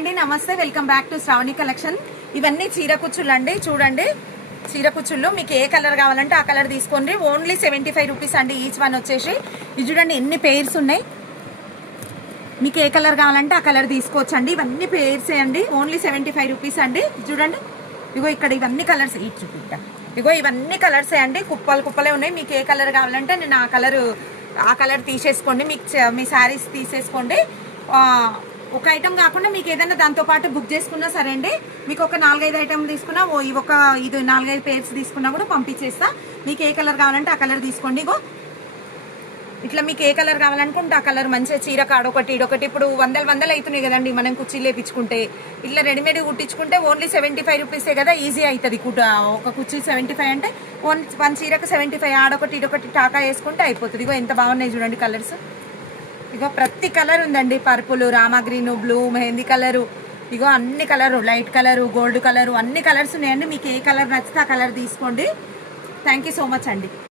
అండి, నమస్తే. Welcome back to Shravani collection. ఇవన్నీ చీర కుచ్చులు అండి. చూడండి, చీర కుచ్చుళ్ళు మీకు ఏ కలర్ కావాలంటే ఆ కలర్ తీసుకోండి. ఓన్లీ 75 రూపీస్ అండి ఈచ్ వన్ వచ్చేసి. ఇది చూడండి ఎన్ని పెయిర్స్ ఉన్నాయి. మీకు ఏ కలర్ కావాలంటే ఆ కలర్ తీసుకోవచ్చు అండి. ఇవన్నీ పెయిర్స్ అండి. ఓన్లీ 75 రూపీస్ అండి. చూడండి, ఇగో ఇక్కడ ఇవన్నీ కలర్స్ ఇటు చూపిద్దా. ఇగో ఇవన్నీ కలర్సే అండి. కుప్పలు కుప్పలే ఉన్నాయి. మీకు ఏ కలర్ కావాలంటే నేను ఆ కలర్ తీసేసుకోండి. మీకు మీ శారీస్ తీసేసుకోండి. ఒక ఐటమ్ కాకుండా మీకు ఏదైనా దాంతో పాటు బుక్ చేసుకున్నా సరే అండి. మీకు ఒక 4-5 ఐటమ్ తీసుకున్నా ఇది 4-5 పేర్స్ తీసుకున్నా కూడా పంపించేస్తా. మీకు ఏ కలర్ కావాలంటే ఆ కలర్ తీసుకోండి. ఇగో ఇట్లా మీకు ఏ కలర్ కావాలనుకుంటే ఆ కలర్ మంచిగా చీర కాడొకటి ఇడొకటి. ఇప్పుడు వందలు అవుతున్నాయి కదండి మనం కుర్చీలు వేయించుకుంటే. ఇట్లా రెడీమేడ్ కుట్టించుకుంటే ఓన్లీ 75 రూపీసే కదా, ఈజీ అవుతుంది. ఒక కుర్చీ 75 అంటే వన్ చీరకు 75. ఆడొకటి ఇడొకటి టాకా వేసుకుంటే అయిపోతుంది. ఇగో ఎంత బాగున్నాయి చూడండి కలర్స్. ఇగో ప్రతి కలర్ ఉందండి. Purple, Rama green, blue, mehndi colour, ఇగో అన్ని colour, light colour, gold colour, అన్ని కలర్స్ ఉన్నాయండి. మీకు ఏ కలర్ నచ్చితే ఆ కలర్ తీసుకోండి. థ్యాంక్ యూ సో మచ్ అండి.